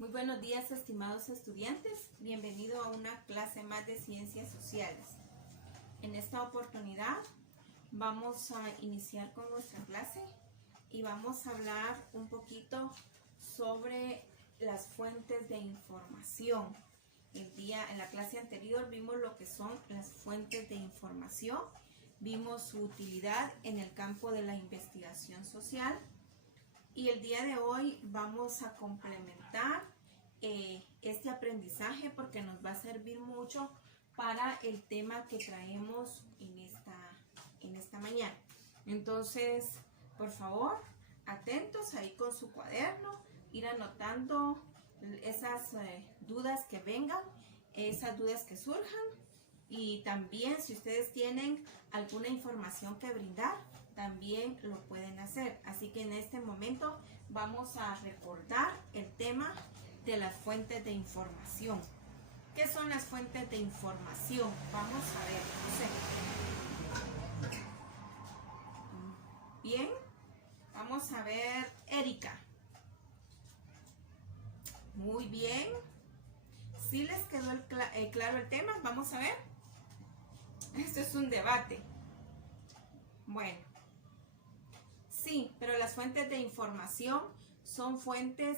Muy buenos días, estimados estudiantes. Bienvenido a una clase más de Ciencias Sociales. En esta oportunidad vamos a iniciar con nuestra clase y vamos a hablar un poquito sobre las fuentes de información. En la clase anterior vimos lo que son las fuentes de información, vimos su utilidad en el campo de la investigación social. Y el día de hoy vamos a complementar este aprendizaje porque nos va a servir mucho para el tema que traemos en esta mañana. Entonces, por favor, atentos ahí con su cuaderno, ir anotando esas dudas que vengan, esas dudas que surjan. Y también si ustedes tienen alguna información que brindar, también lo pueden hacer. Así que en este momento vamos a recordar el tema de las fuentes de información. ¿Qué son las fuentes de información? Vamos a ver, José. Bien, vamos a ver, Erika. Muy bien. ¿Sí les quedó claro el tema? Vamos a ver. Esto es un debate. Bueno. Sí, pero las fuentes de información son fuentes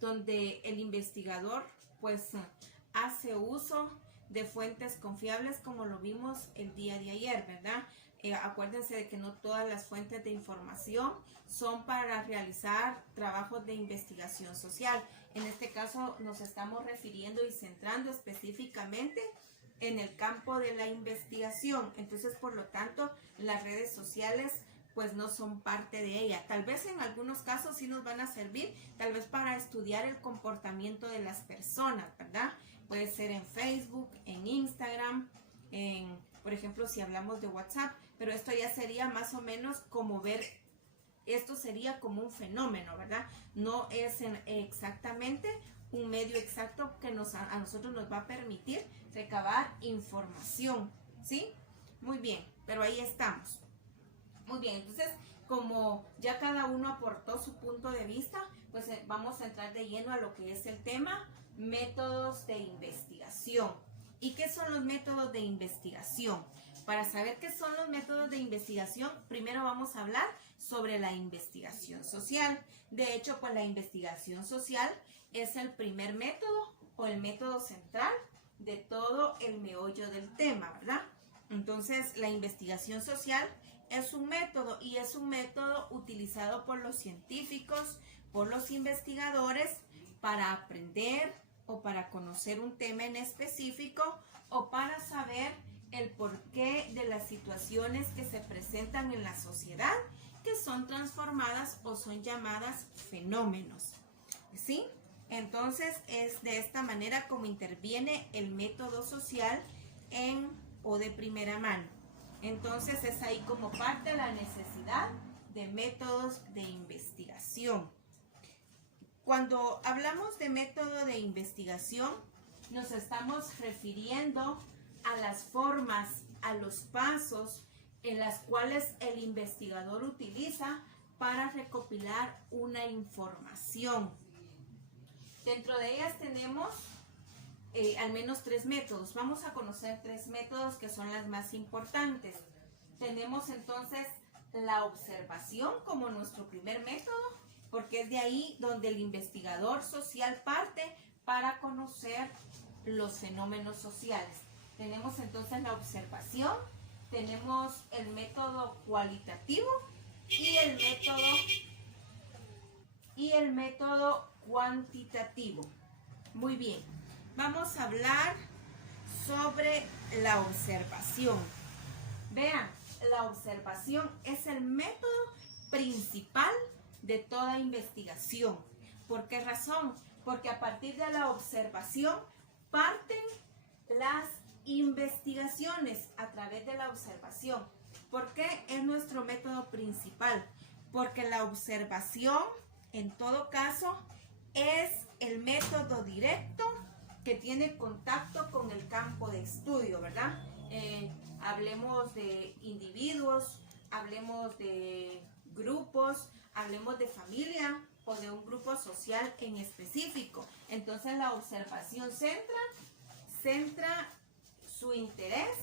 donde el investigador pues hace uso de fuentes confiables, como lo vimos el día de ayer, ¿verdad? Acuérdense de que no todas las fuentes de información son para realizar trabajos de investigación social. En este caso nos estamos refiriendo y centrando específicamente en el campo de la investigación. Entonces, por lo tanto, las redes sociales pues no son parte de ella. Tal vez en algunos casos sí nos van a servir, tal vez para estudiar el comportamiento de las personas, ¿verdad? Puede ser en Facebook, en Instagram, por ejemplo, si hablamos de WhatsApp, pero esto ya sería más o menos como ver, esto sería como un fenómeno, ¿verdad? No es exactamente un medio exacto que a nosotros nos va a permitir recabar información, ¿sí? Muy bien, pero ahí estamos. Muy bien, entonces como ya cada uno aportó su punto de vista, pues vamos a entrar de lleno a lo que es el tema métodos de investigación. ¿Y qué son los métodos de investigación? Para saber qué son los métodos de investigación, primero vamos a hablar sobre la investigación social. De hecho, pues la investigación social es el primer método o el método central de todo el meollo del tema, ¿verdad? Entonces, la investigación social es un método y es un método utilizado por los científicos, por los investigadores para aprender o para conocer un tema en específico o para saber el porqué de las situaciones que se presentan en la sociedad que son transformadas o son llamadas fenómenos, ¿sí? Entonces es de esta manera como interviene el método social o de primera mano. Entonces es ahí como parte la necesidad de métodos de investigación. Cuando hablamos de método de investigación, nos estamos refiriendo a las formas, a los pasos en las cuales el investigador utiliza para recopilar una información. Dentro de ellas tenemos al menos 3 métodos. Vamos a conocer 3 métodos que son las más importantes. Tenemos entonces la observación como nuestro primer método, porque es de ahí donde el investigador social parte para conocer los fenómenos sociales. Tenemos entonces la observación, tenemos el método cualitativo y el método cuantitativo. Muy bien. Vamos a hablar sobre la observación. Vean, la observación es el método principal de toda investigación. ¿Por qué razón? Porque a partir de la observación parten las investigaciones a través de la observación. ¿Por qué es nuestro método principal? Porque la observación, en todo caso, es el método directo que tiene contacto con el campo de estudio, ¿verdad? Hablemos de individuos, hablemos de grupos, hablemos de familia, o de un grupo social en específico. Entonces la observación centra su interés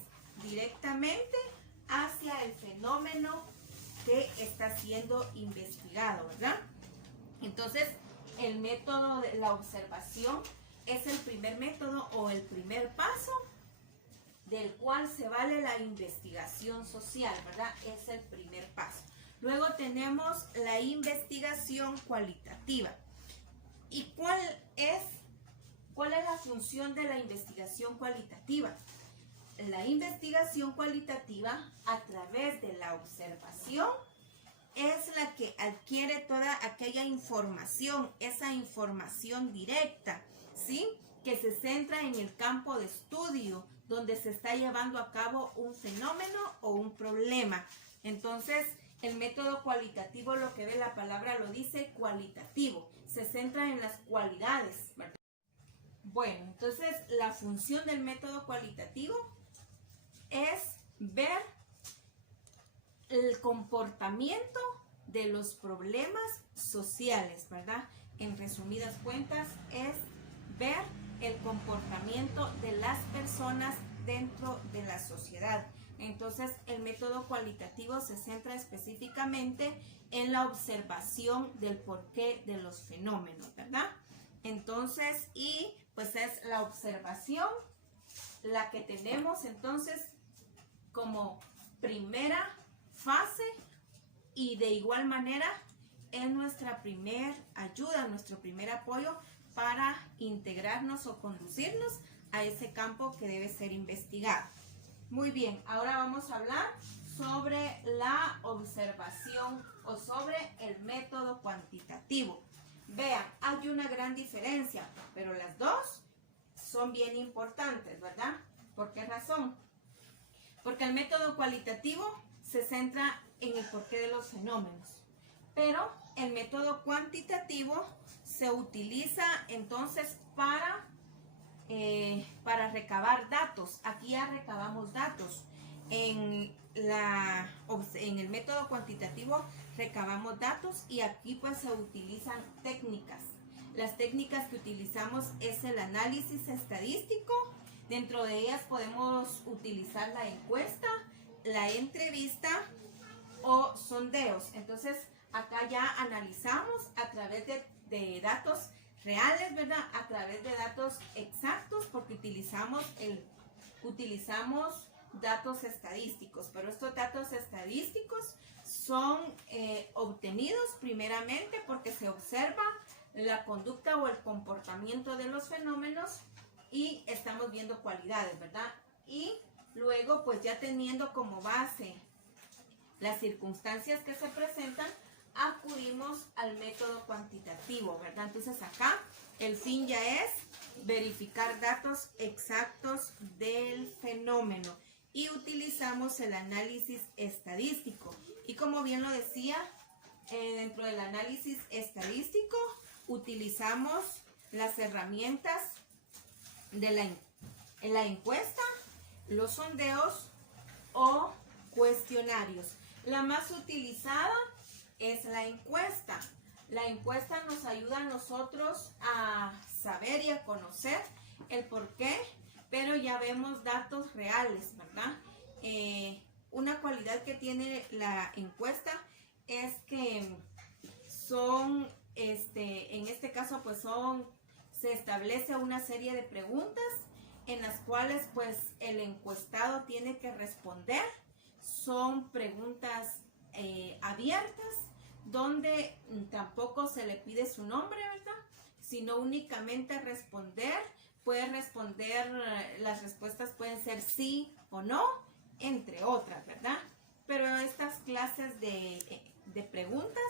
directamente hacia el fenómeno que está siendo investigado, ¿verdad? Entonces, el método de la observación es el primer método o el primer paso del cual se vale la investigación social, ¿verdad? Es el primer paso. Luego tenemos la investigación cualitativa. ¿Y cuál es la función de la investigación cualitativa? La investigación cualitativa, a través de la observación, es la que adquiere toda aquella información, esa información directa, ¿sí? Que se centra en el campo de estudio, donde se está llevando a cabo un fenómeno o un problema. Entonces, el método cualitativo, lo que ve la palabra lo dice, cualitativo, se centra en las cualidades, ¿verdad? Bueno, entonces la función del método cualitativo es ver el comportamiento de los problemas sociales, ¿verdad? En resumidas cuentas, es ver el comportamiento de las personas dentro de la sociedad. Entonces, el método cualitativo se centra específicamente en la observación del porqué de los fenómenos, ¿verdad? Entonces, y pues es la observación la que tenemos entonces como primera fase, y de igual manera es nuestra primer ayuda, nuestro primer apoyo para integrarnos o conducirnos a ese campo que debe ser investigado. Muy bien, ahora vamos a hablar sobre la observación o sobre el método cuantitativo. Vean, hay una gran diferencia, pero las dos son bien importantes, ¿verdad? ¿Por qué razón? Porque el método cualitativo se centra en el porqué de los fenómenos, pero el método cuantitativo se utiliza entonces para recabar datos. Aquí ya recabamos datos. En el método cuantitativo recabamos datos y aquí pues se utilizan técnicas. Las técnicas que utilizamos es el análisis estadístico. Dentro de ellas podemos utilizar la encuesta, la entrevista o sondeos. Entonces acá ya analizamos a través de datos reales, ¿verdad? A través de datos exactos, porque utilizamos datos estadísticos, pero estos datos estadísticos son obtenidos primeramente porque se observa la conducta o el comportamiento de los fenómenos y estamos viendo cualidades, ¿verdad? Y luego, pues ya teniendo como base las circunstancias que se presentan, acudimos al método cuantitativo, ¿verdad? Entonces acá el fin ya es verificar datos exactos del fenómeno y utilizamos el análisis estadístico. Y como bien lo decía, dentro del análisis estadístico utilizamos las herramientas de la encuesta, los sondeos o cuestionarios. La más utilizada es la encuesta. La encuesta nos ayuda a nosotros a saber y a conocer el por qué, pero ya vemos datos reales, ¿verdad? Una cualidad que tiene la encuesta es que son, en este caso, pues se establece una serie de preguntas en las cuales pues el encuestado tiene que responder. Son preguntas abiertas, donde tampoco se le pide su nombre, ¿verdad? Sino únicamente puede responder, las respuestas pueden ser sí o no, entre otras, ¿verdad? Pero estas clases de preguntas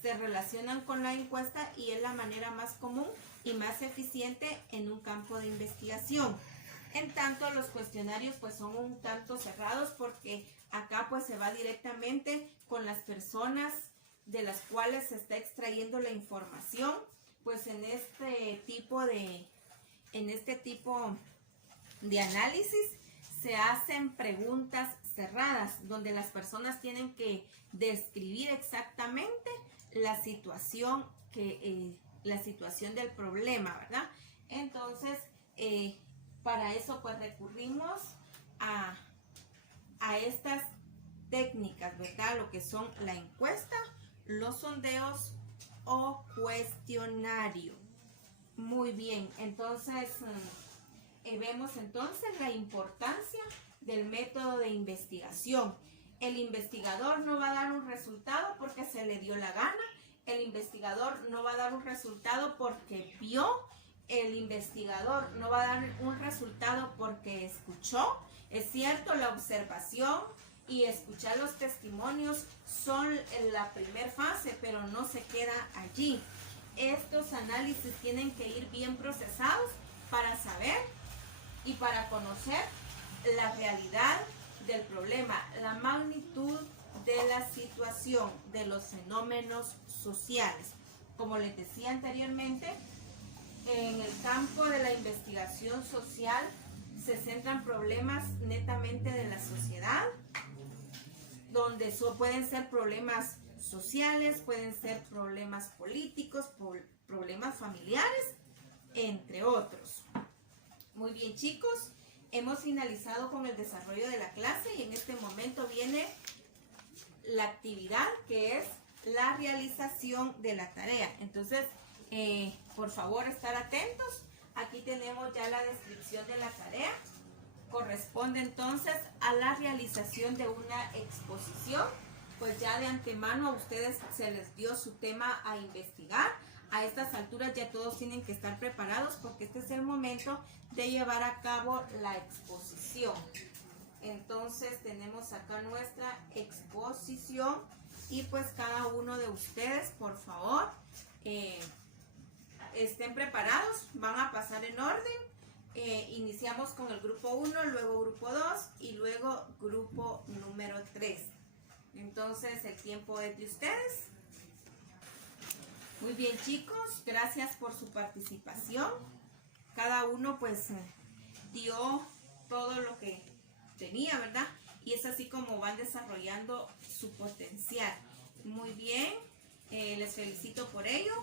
se relacionan con la encuesta y es la manera más común y más eficiente en un campo de investigación. En tanto, los cuestionarios pues son un tanto cerrados porque acá pues se va directamente con las personas de las cuales se está extrayendo la información. Pues en este tipo de análisis se hacen preguntas cerradas donde las personas tienen que describir exactamente la situación la situación del problema, ¿verdad? Entonces, para eso pues recurrimos a estas técnicas, ¿verdad? Lo que son la encuesta, los sondeos o cuestionario. Muy bien, entonces vemos entonces la importancia del método de investigación. El investigador no va a dar un resultado porque se le dio la gana, el investigador no va a dar un resultado porque vio, el investigador no va a dar un resultado porque escuchó. Es cierto, la observación y escuchar los testimonios son la primera fase, pero no se queda allí. Estos análisis tienen que ir bien procesados para saber y para conocer la realidad del problema, la magnitud de la situación, de los fenómenos sociales. Como les decía anteriormente, en el campo de la investigación social se centran problemas netamente de la sociedad, donde pueden ser problemas sociales, pueden ser problemas políticos, problemas familiares, entre otros. Muy bien, chicos, hemos finalizado con el desarrollo de la clase y en este momento viene la actividad, que es la realización de la tarea. Entonces, por favor, estar atentos. Aquí tenemos ya la descripción de la tarea. Corresponde entonces a la realización de una exposición. Pues ya de antemano a ustedes se les dio su tema a investigar. A estas alturas ya todos tienen que estar preparados porque este es el momento de llevar a cabo la exposición. Entonces tenemos acá nuestra exposición y pues cada uno de ustedes, por favor, estén preparados, van a pasar en orden. Iniciamos con el grupo 1, luego grupo 2 y luego grupo número 3. Entonces el tiempo es de ustedes. Muy bien, chicos, gracias por su participación. Cada uno pues dio todo lo que tenía, ¿verdad? Y es así como van desarrollando su potencial. Muy bien, les felicito por ello.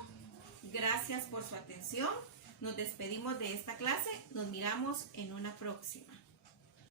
Gracias por su atención. Nos despedimos de esta clase. Nos miramos en una próxima.